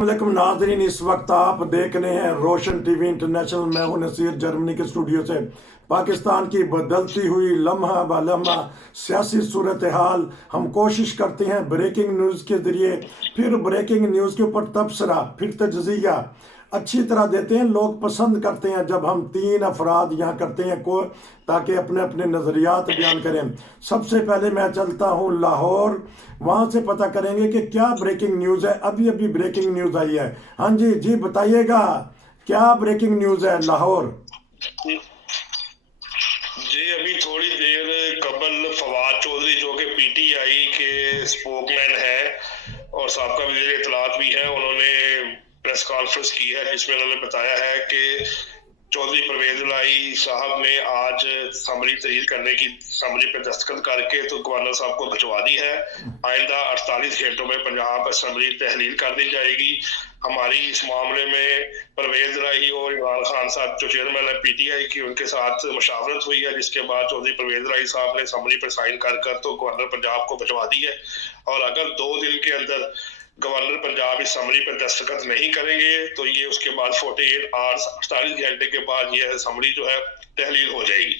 वालेकुम नाजरीन, इस वक्त आप देख रहे हैं रोशन टीवी इंटरनेशनल। मैं हूं नसीर, जर्मनी के स्टूडियो से। पाकिस्तान की बदलती हुई लम्हा ब लम्हा सियासी सूरत हाल हम कोशिश करते हैं ब्रेकिंग न्यूज़ के ज़रिए, फिर ब्रेकिंग न्यूज़ के ऊपर तबसरा, फिर तजज़िया अच्छी तरह देते हैं। लोग पसंद करते हैं जब हम तीन अफराद यहाँ करते हैं को, ताकि अपने अपने नज़रियात बयान करें। सबसे पहले मैं चलता हूँ लाहौर, वहाँ से पता करेंगे कि क्या ब्रेकिंग न्यूज़ है। अभी अभी ब्रेकिंग न्यूज़ आई है। हाँ जी जी, बताइएगा क्या ब्रेकिंग न्यूज़ है लाहौर। जी अभी थोड़ी देर कबल फवाद चौधरी जो कि पीटीआई के स्पोकमैन है और साबका वज़ीर इत्तलात भी है, उन्होंने प्रेस कॉन्फ्रेंस की है जिसमें उन्होंने बताया है कि चौधरी परवेज इलाही साहब ने आज असम्बली तहरीर करने की असम्बली पर दस्तखत करके तो गवर्नर साहब को भिजवा दी है। आइंदा 48 घंटों में पंजाब असम्बली तहरीर कर दी जाएगी। हमारी इस मामले में परवेज इलाही और इमरान खान साहब जो चेयरमैन है पीटीआई की, उनके साथ मुशावरत हुई है, जिसके बाद चौधरी परवेज इलाही साहब ने असम्बली पर साइन कर तो गवर्नर पंजाब को भिजवा दी है। और अगर 2 दिन के अंदर गवर्नर पंजाब इस असम्बली पर दस्तखत नहीं करेंगे तो ये उसके बाद 48 आवर्स 48 घंटे के बाद ये असम्बली जो है तहलील हो जाएगी।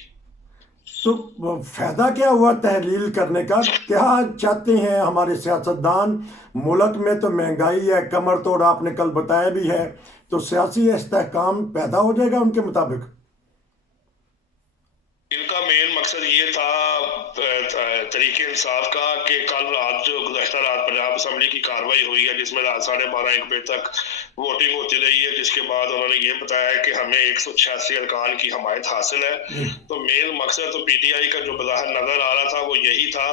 तो फायदा क्या हुआ तहलील करने का? क्या चाहते हैं हमारे सियासतदान? मुल्क में तो महंगाई है कमर तोड़, आपने कल बताया भी है। तो सियासी इस्तेहकाम पैदा हो जाएगा उनके मुताबिक। इनका मेन मकसद ये था तरीके इंसाफ का कि कल रात जो गुज़श्ता रात पंजाब असम्बली की कार्रवाई हुई है जिसमें रात 12:30-1 बजे तक वोटिंग होती रही है, जिसके बाद उन्होंने ये बताया कि हमें 186 अरकान की हमायत हासिल है। तो मेन मकसद तो पीटीआई का जो बज़ाहिर नजर आ रहा था वो यही था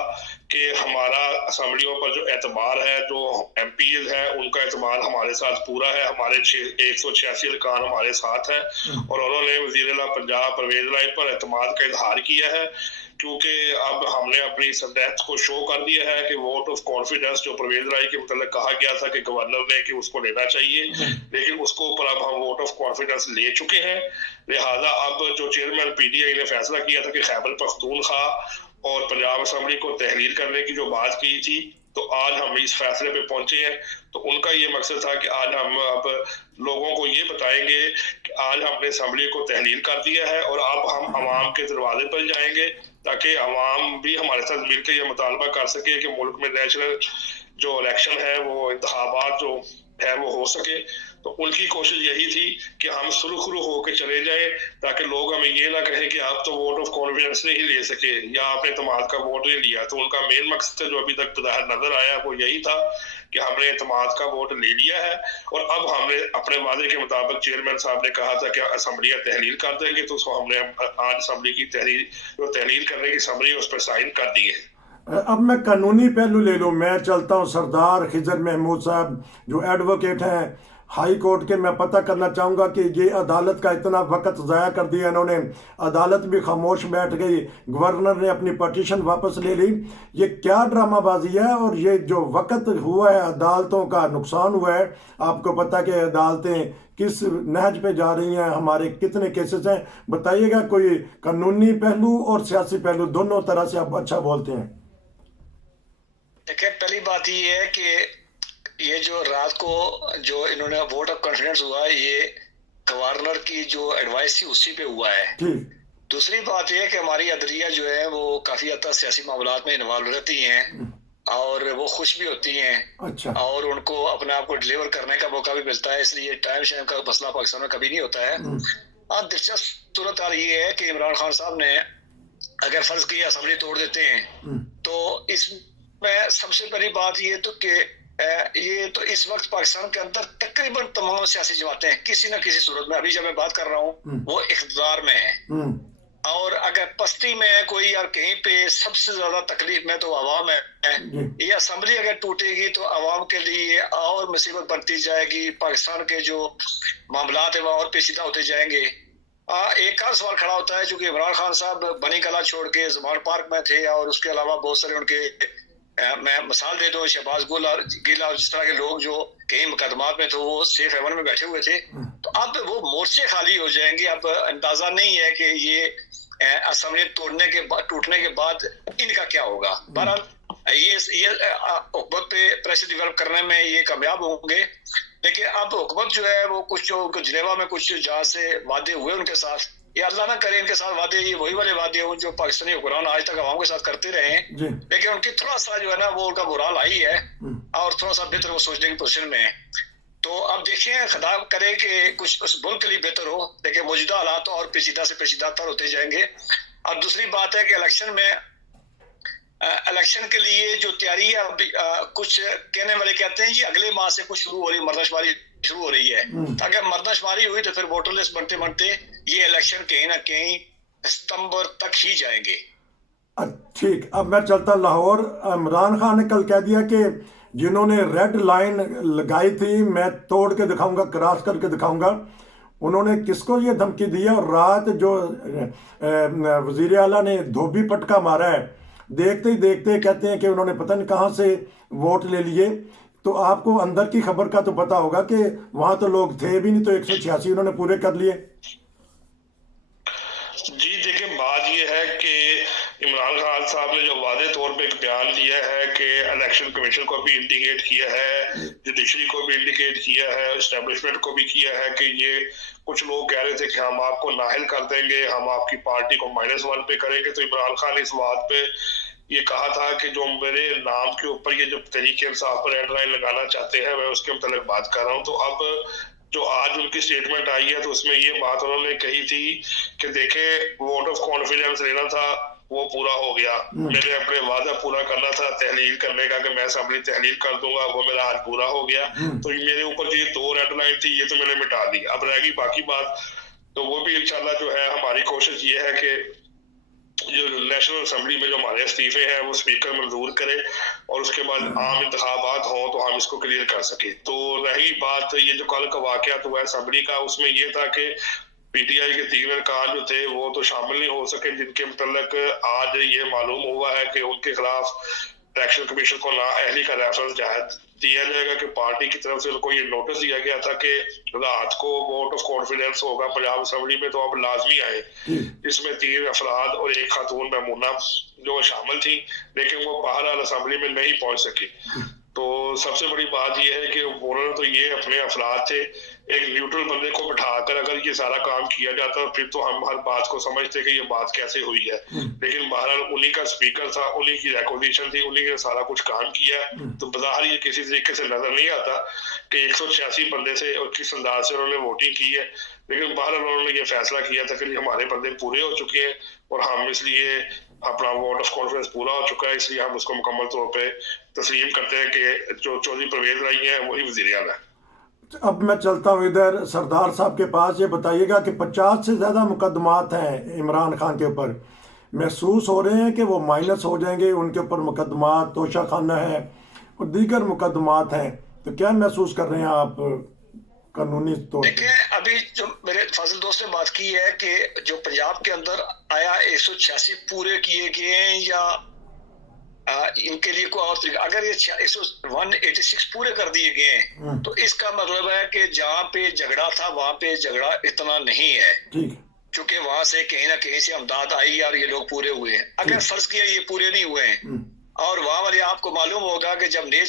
कि हमारा असम्बलियों पर जो एतबार है, जो एमपीज है उनका एतबार हमारे साथ पूरा है, हमारे 186 अरकान हमारे साथ है। और उन्होंने वज़ीर आला पंजाब परवेज इलाही पर एतमाद का इजहार किया है, क्योंकि अब हमने अपनी सदैत को शो कर दिया है कि वोट ऑफ कॉन्फिडेंस जो परवेज इलाही के मतलब कहा गया था कि गवर्नर ने कि उसको लेना चाहिए, लेकिन उसको ऊपर अब हम वोट ऑफ कॉन्फिडेंस ले चुके हैं। लिहाजा अब जो चेयरमैन पीटीआई ने फैसला किया था कि खैबर पख्तूनख्वा और पंजाब असम्बली को तहलील करने की जो बात की थी, तो आज हम इस फैसले पे पहुंचे हैं। तो उनका ये मकसद था कि आज हम अब लोगों को ये बताएंगे कि आज हमने असम्बली को तहलील कर दिया है और अब हम अवाम के दरवाजे पर जाएंगे, ताकि अवाम भी हमारे साथ मिलकर ये मुतालबा कर सके कि मुल्क में नेशनल जो इलेक्शन है, वो इंतखाबात जो है वो हो सके। तो उनकी कोशिश यही थी कि हम सुरखरू होकर चले जाएं, ताकि लोग हमें ये ना कहें कि आप तो वोट ऑफ कॉन्फिडेंस नहीं ले सके या आपने एतमाद का वोट नहीं लिया। तो उनका मेन मकसद जो अभी तक बाहर नजर आया वो यही था कि हमने एतमाद का वोट ले लिया है और अब हमने अपने वादे के मुताबिक, चेयरमैन साहब ने कहा था कि असम्बलियाँ तहलील कर देंगे, तो उसको हमने आज असम्बली की तहलील करने की असम्बली उस पर साइन कर दी है। अब मैं कानूनी पहलू ले लूँ। मैं चलता हूँ सरदार खिजर महमूद साहब जो एडवोकेट हैं हाई कोर्ट के। मैं पता करना चाहूँगा कि ये अदालत का इतना वक्त ज़ाया कर दिया इन्होंने, अदालत भी खामोश बैठ गई, गवर्नर ने अपनी पटिशन वापस ले ली। ये क्या ड्रामाबाजी है? और ये जो वक्त हुआ है, अदालतों का नुकसान हुआ है। आपको पता कि अदालतें किस नहज पे जा रही हैं, हमारे कितने केसेस हैं। बताइएगा कोई कानूनी पहलू और सियासी पहलू दोनों तरह से आप अच्छा बोलते हैं। देखिए, पहली बात ये है कि ये जो रात को जो इन्होंने वोट ऑफ कॉन्फिडेंस हुआ, ये गवर्नर की जो एडवाइस थी उसी पे हुआ है। दूसरी बात यह है कि हमारी अदलिया जो है वो काफी हद तक सियासी मामलात में इन्वॉल्व रहती हैं और वो खुश भी होती हैं। अच्छा। और उनको अपने आप को डिलीवर करने का मौका भी मिलता है, इसलिए टाइम शेम का मसला पाकिस्तान में कभी नहीं होता है। दिलचस्प सूरत हाल ये है कि इमरान खान साहब ने अगर फर्ज किया असम्बली तोड़ देते हैं तो इसमें सबसे बड़ी बात ये तो कि ये तो इस वक्त पाकिस्तान के अंदर तकरीबन तमाम सियासी जमातें किसी न किसी सूरत में, अभी जब मैं बात कर रहा हूँ, वो इख्तियार में है। और अगर पस्ती में है कोई या कहीं पे सबसे ज्यादा तकलीफ में तो आवाम है। ये असम्बली अगर टूटेगी तो आवाम के लिए और मुसीबत बढ़ती जाएगी, पाकिस्तान के जो मामलात है वह और पेचीदा होते जाएंगे। एक और सवाल खड़ा होता है, चूंकि इमरान खान साहब बनी कला छोड़ के जमान पार्क में थे और उसके अलावा बहुत सारे उनके मैं मिसाल दे दूं, शहबाज गिल और जिस तरह के लोग जो कई मुकदमात में थे वो सेफ हेवन में बैठे हुए थे। तो अब वो मोर्चे खाली हो जाएंगे। अब अंदाजा नहीं है कि ये असम्बली टूटने के बाद इनका क्या होगा। बहरहाल ये हुकूमत पे प्रेशर डेवलप करने में ये कामयाब होंगे, लेकिन हुकूमत जो है वो कुछ जो जिनेवा में कुछ जहां से वादे हुए उनके साथ, ये अल्लाह ना करे इनके साथ वादे ये वही वाले वादे हों जो पाकिस्तानी हुक्मरान आज तक आवाम के साथ करते रहे हैं, लेकिन उनकी थोड़ा सा जो है ना वो उनका बुरा आई है और थोड़ा सा बेहतर वो सोचने की पोजीशन में है। तो अब देखिए खुदा करे कि कुछ उस मुल्क के लिए बेहतर हो, लेकिन मौजूदा हालात तो और पेचीदा से पेचीदा तर होते जाएंगे। और दूसरी बात है कि इलेक्शन के लिए जो तैयारी है अभी कुछ कहने वाले कहते हैं जी अगले माह से कुछ शुरू हो रही, मर्दशुमारी शुरू हो रही है, ताकि मर्दशुमारी हुई तो फिर वोटर लिस्ट बनते बनते ये इलेक्शन कहीं ना कहीं सितंबर तक ही जाएंगे। ठीक, अब मैं चलता लाहौर। इमरान खान ने कल कह दिया कि जिन्होंने रेड लाइन लगाई थी मैं तोड़ के दिखाऊंगा, क्रॉस करके दिखाऊंगा। उन्होंने किसको ये धमकी दी है? और रात जो वजीर आला ने धोबी पटका मारा है, देखते ही देखते कहते हैं कि उन्होंने पता नहीं कहाँ से वोट ले लिए। तो आपको अंदर की खबर का तो पता होगा कि वहां तो लोग थे भी नहीं, तो 186 उन्होंने पूरे कर लिए। जी देखिए, बात ये है कि इमरान खान साहब ने जो वादे तौर पे एक बयान दिया है कि इलेक्शन कमीशन को भी इंडिकेट किया है, जुडिशरी को भी इंडिकेट किया है, एस्टेब्लिशमेंट को भी किया है कि ये कुछ लोग कह रहे थे कि हम आपको नाहिल कर देंगे, हम आपकी पार्टी को -1 पे करेंगे। तो इमरान खान ने इस बात पे ये कहा था कि जो मेरे नाम के ऊपर ये जो तहरीक इंसाफ पर रेड लाइन लगाना चाहते हैं मैं उसके मुताबिक बात कर रहा हूँ। तो अब जो आज उनकी स्टेटमेंट आई है तो उसमें ये बात उन्होंने कही थी कि देखें, वोट ऑफ कॉन्फिडेंस लेना था वो पूरा हो गया, मैंने अपने वादा पूरा करना था तहलील करने का कि मैं असेंबली तहलील कर दूंगा, वो मेरा आज पूरा हो गया। तो मेरे ऊपर जो 2 रेड लाइन थी ये तो मैंने मिटा दी, अब रहेगी बाकी बात। तो वो भी इंशाल्लाह जो है हमारी कोशिश ये है कि जो नेशनल असेंबली में जो हमारे इस्तीफे हैं वो स्पीकर मंजूर करे और उसके बाद आम इंतखाबात हों तो हम इसको क्लियर कर सके। तो रही बात ये जो कल का वाकया हुआ असेंबली का, उसमें ये था कि पीटीआई के 3 अरकान जो थे वो तो शामिल नहीं हो सके, जिनके मतलब आज ये मालूम हुआ है कि उनके खिलाफ इलेक्शन कमीशन को नाअहली का रेफरेंस दिया जाएगा कि पार्टी की तरफ से उनको ये नोटिस दिया गया था कि रात को वोट ऑफ कॉन्फिडेंस होगा पंजाब असेंबली में, तो अब लाजमी आए। इसमें 3 अफराद और 1 खातून मैमूना जो शामिल थी, लेकिन वो बहरहाल असेंबली में नहीं पहुंच सकी। तो सबसे बड़ी बात यह है कि उन्होंने तो ये अपने अफराद थे, एक न्यूट्रल बंदे को बिठाकर अगर ये सारा काम किया जाता फिर तो हम हर बात को समझते कि ये बात कैसे हुई है, लेकिन बहरहाल उन्हीं का स्पीकर था, उन्हीं की रिकॉर्डिशन थी, उन्हीं ने सारा कुछ काम किया। तो बाहर ये किसी तरीके से नजर नहीं आता कि 186 बंदे से और किस अंदाज से उन्होंने वोटिंग की है, लेकिन बहरहाल उन्होंने ये फैसला किया था कि हमारे बंदे पूरे हो चुके हैं और हम इसलिए अपना वोट ऑफ कॉन्फिडेंस पूरा हो चुका है, इसलिए हम उसको मुकम्मल तौर पे तस्लीम करते हैं कि जो चौधरी परवेज राई है वही वजीर आला है। अब मैं चलता हूँ इधर सरदार साहब के पास। ये बताइएगा कि 50 से ज़्यादा मुकदमात हैं इमरान खान के ऊपर, महसूस हो रहे हैं कि वो माइनस हो जाएंगे, उनके ऊपर मुकदमात, तोशा खाना है और दीगर मुकदमात हैं, तो क्या महसूस कर रहे हैं आप कानूनी तौर पर? देखिए, अभी जो मेरे फाजिल दोस्त ने बात की है कि जो पंजाब के अंदर आया 186 पूरे किए गए हैं या इनके लिए कोई और तरीका, अगर ये 186 पूरे कर दिए गए हैं तो इसका मतलब है कि जहाँ पे झगड़ा था वहां पे झगड़ा इतना नहीं है, क्योंकि वहां से कहीं ना कहीं से अमदाद आई और ये लोग पूरे हुए हैं। अगर फर्ज किया ये पूरे नहीं हुए हैं और वहां वाले आपको मालूम होगा कि जब नए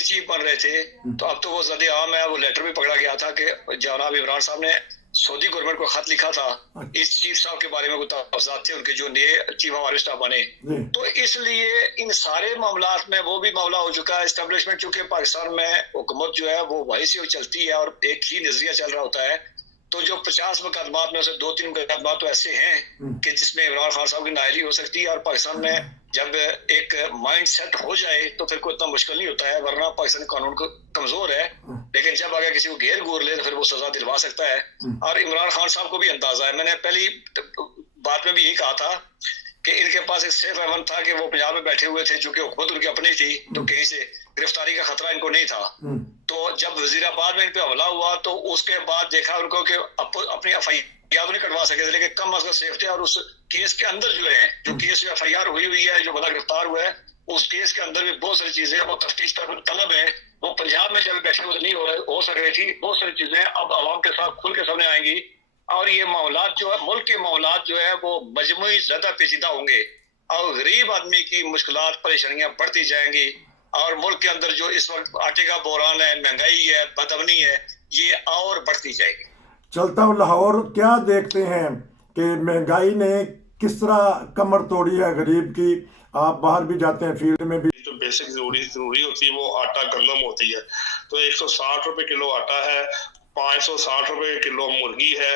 चीफ बन रहे थे तो अब तो वो ज़्यादा आम है, वो लेटर भी पकड़ा गया था कि जनाब इमरान साहब ने सऊदी गवर्नमेंट को खत लिखा था इस चीफ साहब के बारे में कुछ तफसीलात थे उनके जो नए चीफ हमारे स्टाफ बने। तो इसलिए इन सारे मामलात में वो भी मामला हो चुका है एस्टेब्लिशमेंट, चूंकि पाकिस्तान में हुकूमत जो है वो वहीं से चलती है और एक ही नजरिया चल रहा होता है। तो जो 50 मुकदमात में से 2-3 मुकदमात तो ऐसे हैं कि जिसमें इमरान खान साहब की नाअहली हो सकती है, और पाकिस्तान में जब एक माइंड सेट हो जाए तो फिर कोई इतना मुश्किल नहीं होता है, वरना पाकिस्तानी कानून को कमजोर है, लेकिन जब अगर किसी को घेर घूर ले तो फिर वो सजा दिलवा सकता है। और इमरान खान साहब को भी अंदाजा है, मैंने पहली बात में भी यही कहा था कि इनके पास एक सेफ हेवन था कि वो पंजाब में बैठे हुए थे, चूंकि हुकूमत उनकी अपनी थी तो कहीं से गिरफ्तारी का खतरा इनको नहीं था। तो जब वजीराबाद में इन पे हमला हुआ तो उसके बाद देखा उनको कि अपनी FIR नहीं कटवा सके थे, लेकिन कम अज कम सेफ थे। और उस केस के अंदर जो है, जो केस में FIR हुई है, जो बंदा गिरफ्तार हुआ है, उस केस के अंदर भी बहुत सारी चीजें वो तफ्तीश का तलब है, वो पंजाब में जब बैठे हुए नहीं हो सक रही थी। बहुत सारी चीजें अब आवाम के साथ खुल के सामने आएंगी और ये मामलात जो है, मुल्क के मामलात जो है वो मजमूई ज्यादा पेचीदा होंगे और गरीब आदमी की मुश्किलात परेशानियां बढ़ती जाएंगी। और मुल्क के अंदर जो इस वक्त आटे का बहरान है, महंगाई है, बदअमनी है, ये और बढ़ती जाएगी। चलता हूँ लाहौर, क्या देखते हैं कि महंगाई ने किस तरह कमर तोड़ी है गरीब की? आप बाहर भी जाते हैं, फील्ड में भी। जो बेसिक जरूरी होती है वो आटा गंदम होती है, तो 160 रुपए किलो आटा है, 560 रुपए किलो मुर्गी है,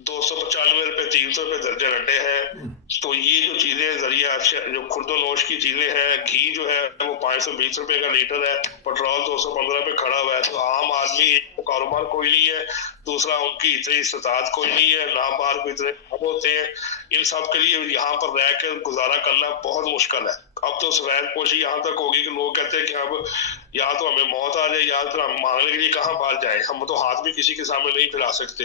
295 रुपए 300 रुपए दर्जन अंडे हैं। तो ये जो चीजें जरिया जो खुर्दोनोश की चीजें हैं, घी जो है वो 520 रुपए का लीटर है, पेट्रोल 215 पे खड़ा हुआ है। तो आम आदमी को कारोबार कोई नहीं है, दूसरा उनकी इतनी इस्तात कोई नहीं है, ना बाहर को इतने काम होते हैं, इन सब के लिए यहाँ पर रह कर गुजारा करना बहुत मुश्किल है। अब तो सफेद पोशी यहाँ तक होगी कि लोग कहते हैं कि अब या तो हमें मौत आ जाए या तो हम मांगने के लिए कहाँ बाहर जाए, हम तो हाथ भी किसी के सामने नहीं फैला सकते।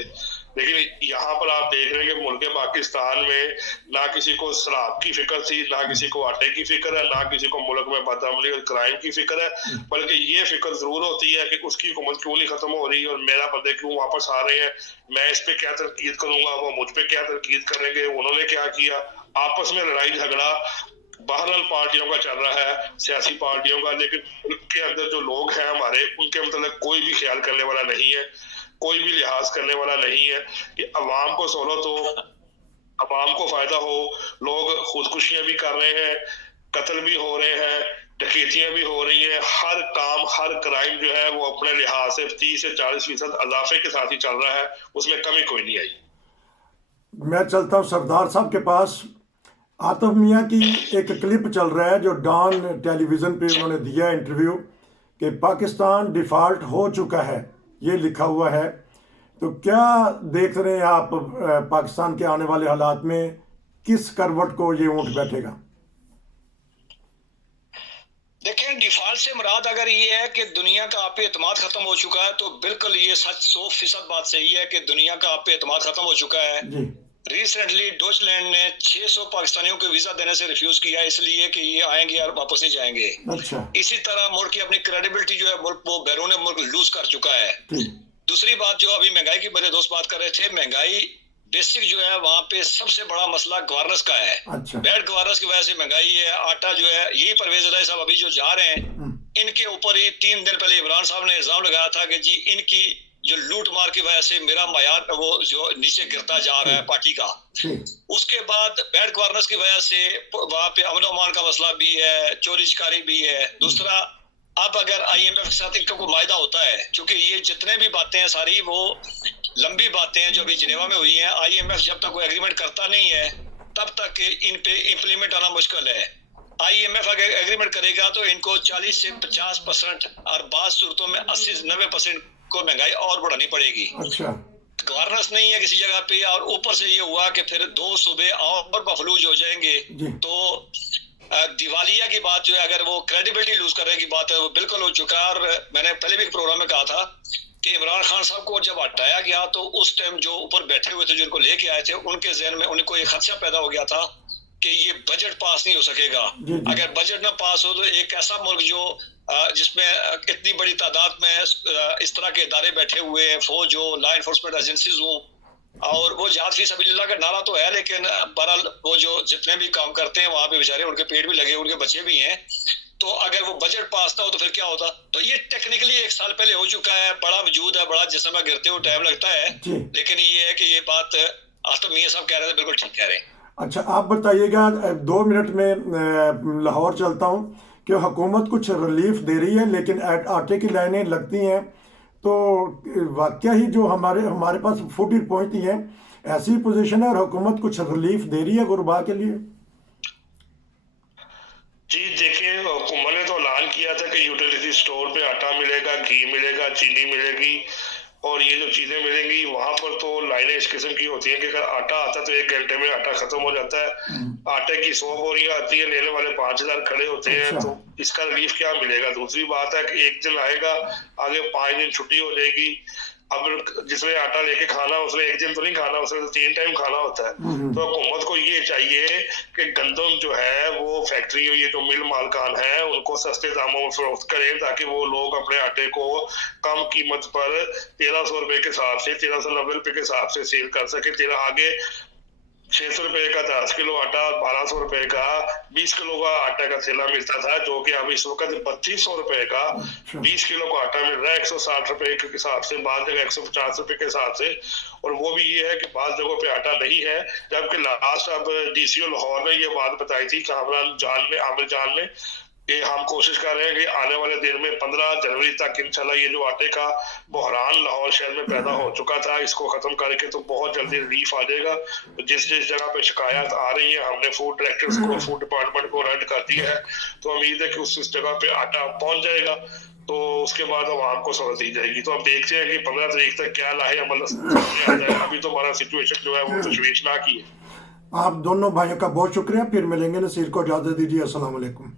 लेकिन यहाँ पर आप देख रहे हैं कि मुल्क पाकिस्तान में ना किसी को शराब की फिक्र थी, ना किसी को आटे की फिक्र है, ना किसी को मुल्क में बदअमनी और क्राइम की फिक्र है, बल्कि ये फिक्र जरूर होती है कि उसकी हुकूमत क्यों नहीं खत्म हो रही और मेरा बंदे क्यों वापस आ रहे हैं, मैं इस पे क्या तनकीद करूंगा, वो मुझ पे क्या तनकीद करेंगे, उन्होंने क्या किया। आपस में लड़ाई झगड़ा बहरहाल पार्टियों का चल रहा है, सियासी पार्टियों का, लेकिन उनके अंदर जो लोग हैं हमारे, उनके मतलब कोई भी ख्याल करने वाला नहीं है, कोई भी लिहाज करने वाला नहीं है कि अवाम को सहूलत हो, अवाम को फायदा हो। लोग खुदकुशियां भी कर रहे हैं, कत्ल भी हो रहे हैं, डकैतियां भी हो रही हैं, हर काम हर क्राइम जो है वो अपने लिहाज से 30 से 40% इजाफे के साथ ही चल रहा है, उसमें कमी कोई नहीं आई। मैं चलता हूँ सरदार साहब के पास। आतिफ मियाँ की एक क्लिप चल रहा है जो डॉन टेलीविज़न पे उन्होंने दिया इंटरव्यू कि पाकिस्तान डिफ़ॉल्ट हो चुका है, ये लिखा हुआ है। तो क्या देख रहे हैं आप पाकिस्तान के आने वाले हालात में किस करवट को ये ऊँट बैठेगा? देखें, डिफॉल्ट से मुराद अगर ये है कि दुनिया का आप पे एतमाद खत्म हो चुका है, तो बिल्कुल ये सच 100% बात सही है कि दुनिया का आप पे एतमाद खत्म हो चुका है। जी। रिसेंटली डॉचलैंड ने 600 पाकिस्तानियों को वीजा देने से रिफ्यूज किया, इसलिए कि ये आएंगे और वापस नहीं जाएंगे। अच्छा। इसी तरह मुल्क की अपनी क्रेडिबिलिटी जो है मुल्क वो बैरून मुल्क लूज कर चुका है। दूसरी बात जो अभी महंगाई की मेरे दोस्त बात कर रहे थे, महंगाई बेसिक जो है वहाँ पे सबसे बड़ा मसला गवर्नेंस का है। अच्छा। बैड गवर्नेंस की वजह से महंगाई है। आटा जो है, यही परवेज इलाही साहब अभी जो जा रहे हैं, इनके ऊपर ही 3 दिन पहले इमरान साहब ने इल्जाम लगाया था कि जी इनकी जो लूट मार की वजह से मेरा मयार वो जो नीचे गिरता जा रहा है पार्टी का। उसके बाद बैड गवर्नेंस की वजह से वहाँ पे अमन अमान का मसला भी है, चोरी चकारी भी है। दूसरा, अब अगर IMF के साथ इनका कोई मायदा होता है, क्योंकि ये जितने भी बातें हैं सारी वो लंबी बातें हैं जो अभी जिनेवा में हुई हैं, IMF जब तक कोई एग्रीमेंट करता नहीं है तब तक इन पे इम्प्लीमेंट आना मुश्किल है। IMF अगर एग्रीमेंट करेगा तो इनको 40 से 50% और बाज़ सूरतों में 80 से 90% को महंगाई और बढ़ानी पड़ेगी। अच्छा। गवर्नेंस नहीं है किसी जगह पे, और ऊपर से ये हुआ कि फिर 2 सूबे और मफलूज हो जाएंगे। तो दिवालिया की बात जो है, अगर वो क्रेडिबिलिटी लूज करने की बात है, वो बिल्कुल हो चुका है। और मैंने पहले भी एक प्रोग्राम में कहा था कि इमरान खान साहब को जब हटाया गया तो उस टाइम जो ऊपर बैठे हुए थे, जिनको लेके आए थे, उनके जहन में उनको एक खदशा पैदा हो गया था कि ये बजट पास नहीं हो सकेगा। अगर बजट ना पास हो तो एक ऐसा मुल्क जो जिसमें इतनी बड़ी तादाद में इस तरह के इदारे बैठे हुए हैं, फौज हो, लॉ एनफोर्समेंट एजेंसीज हो, और वो जिहाद फी सबीलिल्लाह का नारा तो है, लेकिन बहरहाल वो जो जितने भी काम करते हैं वहां पे बेचारे उनके पेट भी लगे, उनके बच्चे भी हैं। तो अगर वो बजट पास ना हो तो फिर क्या होता? तो ये टेक्निकली 1 साल पहले हो चुका है। बड़ा वजूद है, बड़ा जिस्म है, गिरते हुए टाइम लगता है, लेकिन ये है कि ये बात आतिफ मियां साहब कह रहे थे, बिल्कुल ठीक कह रहे हैं। अच्छा, आप बताइएगा, 2 मिनट में लाहौर चलता हूँ कि हुकूमत कुछ रिलीफ दे रही है लेकिन आटे की लाइनें लगती हैं, तो वाकया ही जो हमारे पास फूड पहुँचती हैं, ऐसी पोजीशन है और हुकूमत कुछ रिलीफ दे रही है गुरबा के लिए? जी देखिए, हुकूमत ने तो ऐलान किया था कि यूटिलिटी स्टोर पे आटा मिलेगा, घी मिलेगा, चीनी मिलेगी और ये जो चीजें मिलेंगी। वहां पर तो लाइनें इस किस्म की होती हैं कि अगर आटा आता है तो 1 घंटे में आटा खत्म हो जाता है। आटे की 100 बोरियां आती है, लेने वाले 5000 खड़े होते हैं। तो इसका रिलीफ क्या मिलेगा? दूसरी बात है कि 1 दिन आएगा, आगे 5 दिन छुट्टी हो जाएगी। अब जिसने आटा लेके खाना उसने 1 दिन तो नहीं खाना, उसने तो 3 टाइम खाना होता है। तो हुकूमत को ये चाहिए कि गंदम जो है वो फैक्ट्री, ये जो मिल मालकान है, उनको सस्ते दामों में फरोख्त करें ताकि वो लोग अपने आटे को कम कीमत पर 1300 रुपए के हिसाब से, 1390 रुपए के हिसाब से सेल कर सके। आगे 600 रुपए का 10 किलो आटा और 1200 रुपए का 20 किलो का आटा का थैला मिलता था, जो कि अब इस वक्त 3200 रुपए का 20 किलो का आटा मिल रहा है, 160 रुपए के हिसाब से, बाद जगह 150 रुपए के हिसाब से। और वो भी ये है कि बाद जगहों पे आटा नहीं है, जबकि लास्ट अब DCO लाहौर ने ये बात बताई थी कि आमिर जान ने कि हम कोशिश कर रहे हैं कि आने वाले दिन में 15 जनवरी तक इंशाल्लाह ये जो आटे का बहरान लाहौर शहर में पैदा हो चुका था, इसको खत्म करके तो बहुत जल्दी रिलीफ आ जाएगा। जिस जिस जगह पे शिकायत आ रही है हमने फूड डायरेक्टर्स को, फूड डिपार्टमेंट को अलर्ट कर दिया है, तो उम्मीद है कि उस जगह पे आटा पहुंच जाएगा, तो उसके बाद आवाम को समझ दी जाएगी। तो अब देखते हैं कि 15 तारीख तक क्या लाहे अमल सामने आ जाए। अभी तो हमारा सिचुएशन जो है वो तशवीशनाक ही है। आप दोनों भाइयों का बहुत शुक्रिया, फिर मिलेंगे। नसीर को इजाजत दीजिए। अस्सलाम वालेकुम।